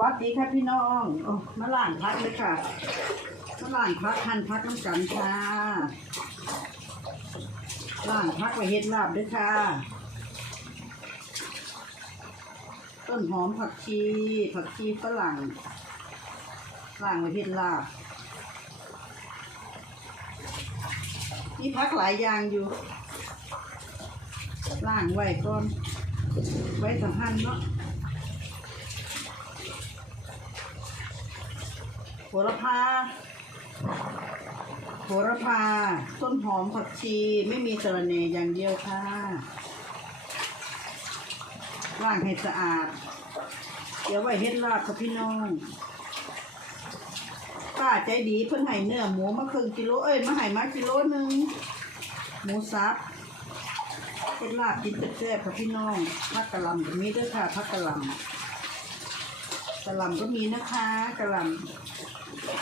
วัสดีค่ะพี่น้องโอ้มาล่างพักเลยค่ะมาล่างพักหั่นพักน้ำกันค่ะล่างพักไว้เฮ็ดลาบด้วยค่ะ ต้นหอมผักชีผักชีฝรั่งล่างไว้เฮ็ดลาบมีพักหลายอย่างอยู่ล่างไว้ก่อนไว้สัมพันเนาะ โหระพาโหระพา ต้นหอมผักชีไม่มีสะระเนอย่างเดียวค่ะล้างให้สะอาด เดี๋ยวไว้เฮ็ดลาบกับพี่น้องป้าใจดีเพิ่นให้เนื้อหมูมาครึ่งกิโลเอ้ยมาให้มากิโลหนึ่งหมูสับเฮ็ดลาบกินแซ่บๆกับพี่น้องผักกะหล่ำก็มีด้วยค่ะผักกะหล่ำ กะหล่ำก็มีนะคะกะหล่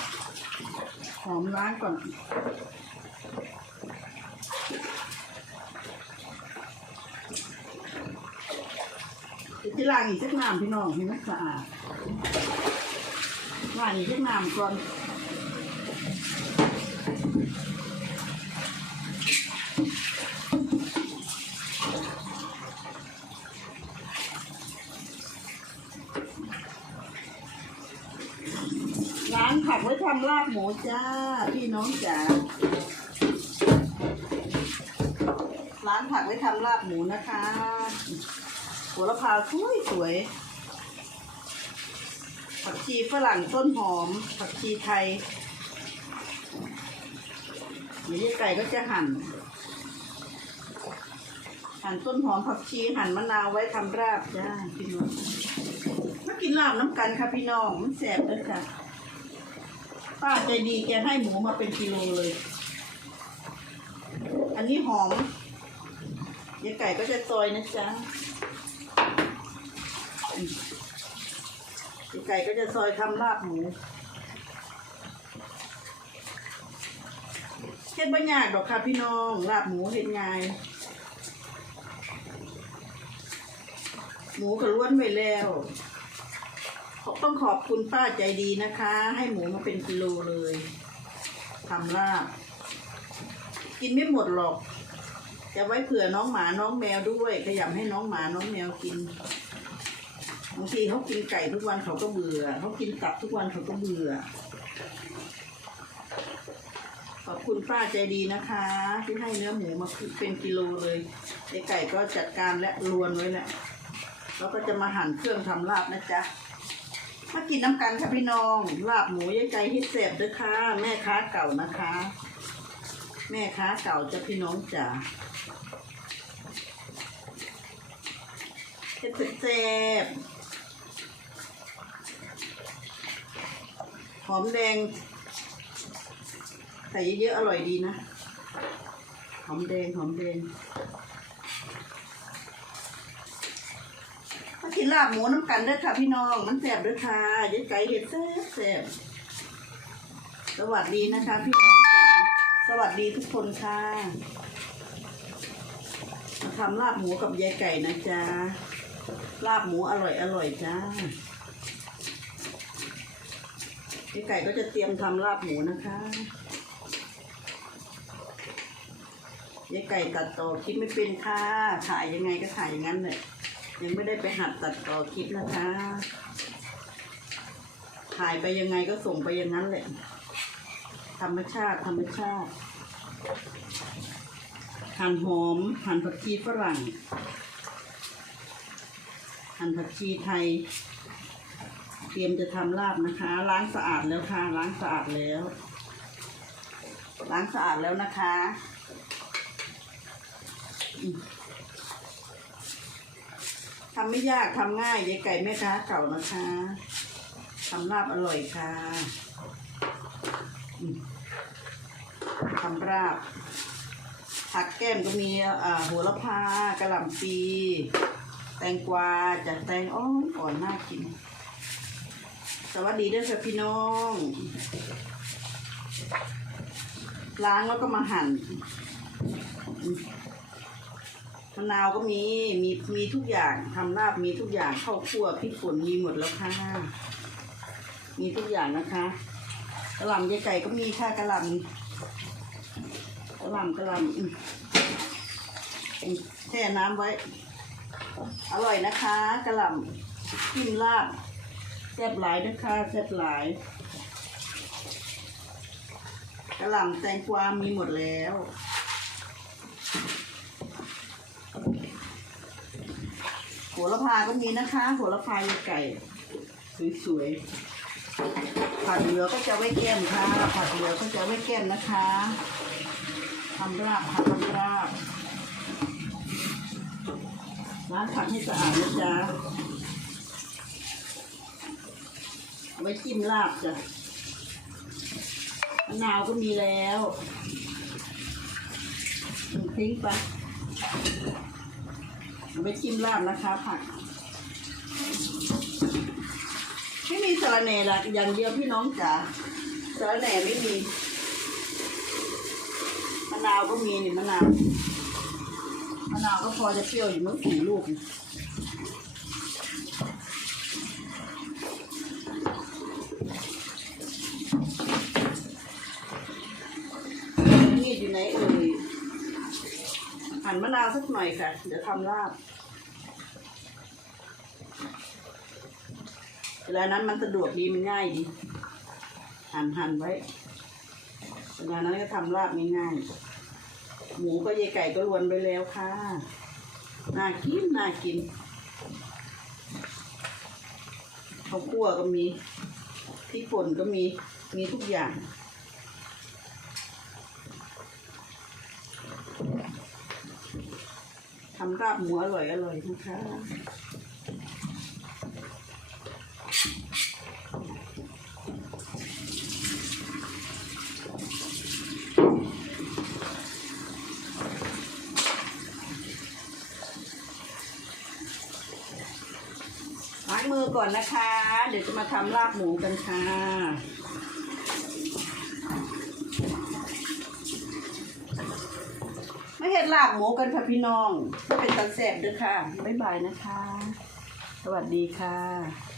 ำหอมล้างก่อนจะล้างอีกสักน้ำพี่น้องให้มันสะอาดล้างอีกสักน้ำก่อน ร้านผักไว้ ทำลาบหมูจ้า พี่น้องจ๋า ร้านผักไว้ทำลาบหมูนะคะหัวละพาสวยสวย ผักชีฝรั่งต้นหอม ผักชีไทยเดี๋ยวยายไก่ก็จะหั่น หั่นต้นหอมผักชีหั่นมะนาวไว้ทำราบจ้าพี่น้องมากินลาบน้ำกันค่ะพี่น้อง มันแสบเลยค่ะ ป้าใจดีแกให้หมูมาเป็นกิโลเลย อันนี้หอมยายไก่ก็จะซอยนะจ๊ะยายไก่ก็จะซอยทำลาบหมูเฮ็ดบ่ยากดอกค่ะพี่น้องลาบหมูเฮ็ดง่าย หมูก็ล้วนไปแล้ว ต้องขอบคุณป้าใจดีนะคะ ให้หมูมาเป็นกิโลเลยทำลาบ กินไม่หมดหรอก จะไว้เผื่อน้องหมาน้องแมวด้วยขยำให้น้องหมาน้องแมวกินบางทีเขากินไก่ทุกวันเขาก็เบื่อเขากินตับทุกวันเขาก็เบื่อ ขอบคุณป้าใจดีนะคะ ที่ให้เนื้อหมูมาเป็นกิโลเลยไอไก่ก็จัดการและรวนไว้แหละแล้วก็จะมาหั่นเครื่องทำลาบนะจ๊ะ มากินน้ำกันค่ะพี่น้องลาบหมูยายใจฮิตเสบด้วยค่ะ แม่ค้าเก่านะคะ แม่ค้าเก่าจะพี่น้องจ๋าเฮ็ดเสบหอมแดง ใส่เยอะๆอร่อยดีนะ หอมแดงหอมแดง มา กินลาบหมูน้ำกันด้อค่ะพี่น้อง มันแสบด้อค่ะยายไก่เห็ดแซ่บแซ่บสวัสดีนะคะ พี่น้องจ๋าสวัสดีทุกคนค่ะมาทำลาบหมูกับยายไก่นะจ๊ะลาบหมูอร่อยอร่อยจ้ายายไก่ก็จะเตรียมทำลาบหมูนะคะยายไก่ตัดต่อคลิปไม่เป็นค่ะถ่ายยังไงก็ถ่ายอย่างนั้นเลย ยังไม่ได้ไปหัดตัดต่อคลิปนะคะ ถ่ายไปยังไงก็ส่งไปอย่างนั้นแหละ ธรรมชาติ ธรรมชาติ หั่นหอม หั่นผักชีฝรั่ง หั่นผักชีไทย เตรียมจะทำลาบนะคะ ล้างสะอาดแล้วค่ะ ล้างสะอาดแล้ว ล้างสะอาดแล้วนะคะ ทำไม่ยากทำง่ายยายไก่แม่ค้าเก่านะคะทำลาบอร่อยค่ะทำราบผักแก้มก็มีอ่าหัวละพากระหล่ำปีแตงกวาจากแตงอ้อนอ่อนน่ากิน สวัสดีด้วยค่ะพี่น้อง ล้างแล้วก็มาหั่น มะนาวก็มีมีมีทุกอย่างทำลาบมีทุกอย่างข้าวคั่วพริกป่นมีหมดแล้วค่ะมีทุกอย่างนะคะกระหล่ำยายไก่ก็มีค่ะกระหล่ำกระหล่ำกระหล่ำแช่น้ำไว้ อร่อยนะคะกระหล่ำกินลาบแซ่บหลายนะคะแซ่บหลายกระหล่ำแตงกวามีหมดแล้ว โหระพาก็มีนะคะโหระพายายไก่ สวยๆ ผัดเหลือก็จะไว้แก้มค่ะ ผัดเหลือก็จะไว้แก้มนะคะทำราบผัดทำราบล้างผักให้สะอาดนะจ๊ะเอาไว้จิ้มลาบจ้ะมะนาวก็มีแล้วทิ้งไป เอาไว้จิ้มลาบนะคะผัก ไม่มีสาระแหน่ละอย่างเดียวพี่น้องจ๋าสาระแหน่ไม่มี มะนาวก็มีนี่มะนาว มะนาวก็พอจะเปรี้ยวอยู่เมื่อกี่ลูกนี่มีดอยู่ไหนเอ่ย หั่นมะนาวสักหน่อยค่ะ เดี๋ยวทำลาบเวลานั้นมันสะดวกดีมันง่ายดี หั่นหั่นไว้เวลานั้นก็ทำลาบง่ายๆหมูก็เยไก่ก็รวนไปแล้วค่ะ น่ากินน่ากินข้าวคั่วก็มีพริกป่นก็มีมีทุกอย่างำราบหมูอร่อยอร่อยนะคะล้างมือก่อนนะคะ เดี๋ยวจะมาทำลาบหมูกันค่ะ ไม่เห็นลาบหมูกันค่ะพี่น้องเป็นตันแสบด้วยค่ะ บ๊ายบายนะคะ สวัสดีค่ะ